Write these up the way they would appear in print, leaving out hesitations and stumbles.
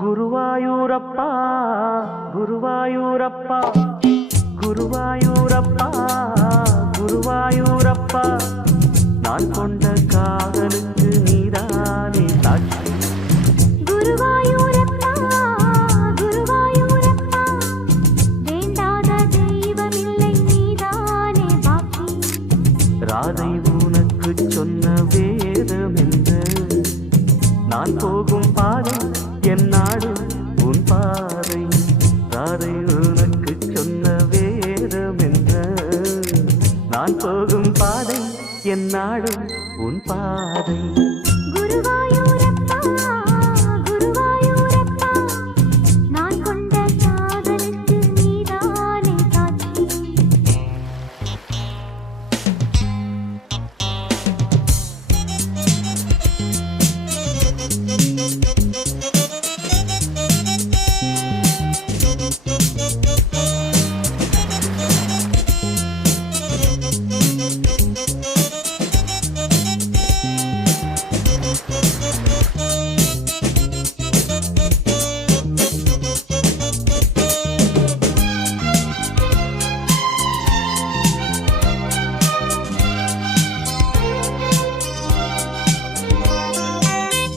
குருவாயூரப்பா குருவாயூரப்பா குருவாயூரப்பா குருவாயூரப்பா நான் கொண்ட காதலுக்கு நீதானே சாட்சி. குருவாயூரப்பா குருவாயூரப்பா வேண்டாத தெய்வமில்லை நீதானே பாக்கி. ராதை உனக்கு சொன்ன வேதம் என்ன நான் போகும் பாதை என் நாடு உன் பாதை. ராதை உனக்கு சொன்ன வேதம் என்ன நான் போகும் பாதை என் நாடு உன் பாதை. குருவாயூரப்பா குருவாயூரப்பா நான் கொண்ட காதலுக்கு நீதானே சாட்சி.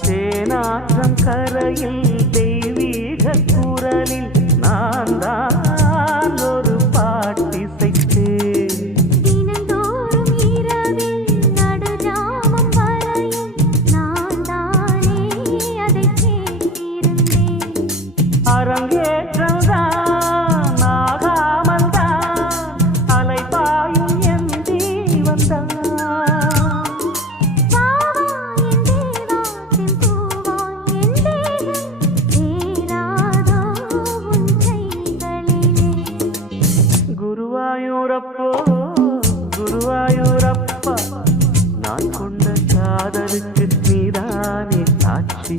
தேனாற்றம் கரையில் தெய்வீக குரலில் நான் தான் ஒரு பாட்டிசைத்தேன். தினந்தோறும் இரவில் நடுஜாமம் வரையும் நான் தானே அதை கேட்டிருந்தேன். அரங்கேற்றம்தான் ஆகாமல் தான் அலைபாயும் என் ஜீவன்தான். குருவாயூரப்போ குருவாயூரப்பா நான் கொண்ட காதலுக்கு நீதானே சாட்சி.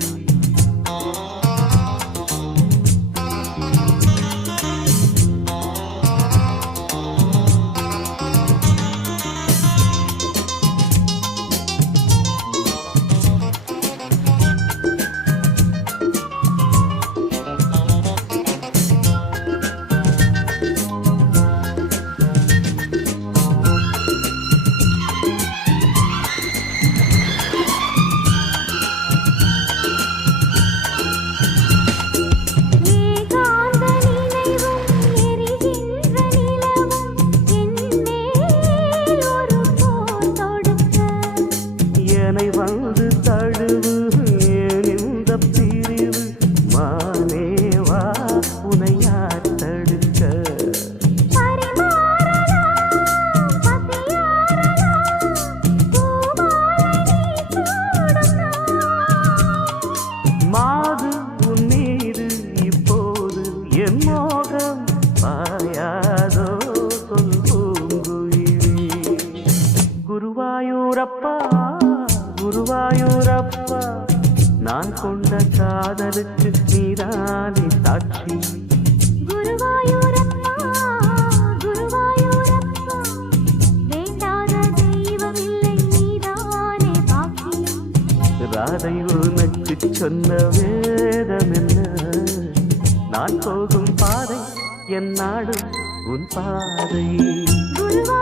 ஏகாந்த நினைவும் எரிகின்ற நிலவும் என்மேல் ஒரு போர் தொடுக்க. என்னை வந்து தழுவு ஏன் இந்த பிரிவு மானேவா உனை யார் தடுக்க. பரிமாறலாம் பசியாறலாம் பூமாலை நீ சூடும். மாது உன் மீது இப்போது என் மோகம் பாயாதோ சொல் பூங்குயிலே. குருவாயூரப்பா குருவாயூரப்பா நான் கொண்ட காதலுக்கு நீதானே சாட்சி. குருவாயூரப்பா குருவாயூரப்பா வேண்டாத தெய்வமில்லை நீதானே பாக்கி. ராதை உனக்கு சொன்ன வேதம் என்ன நான் போகும் பாதை என் நாடு உன் பாதை. குருவா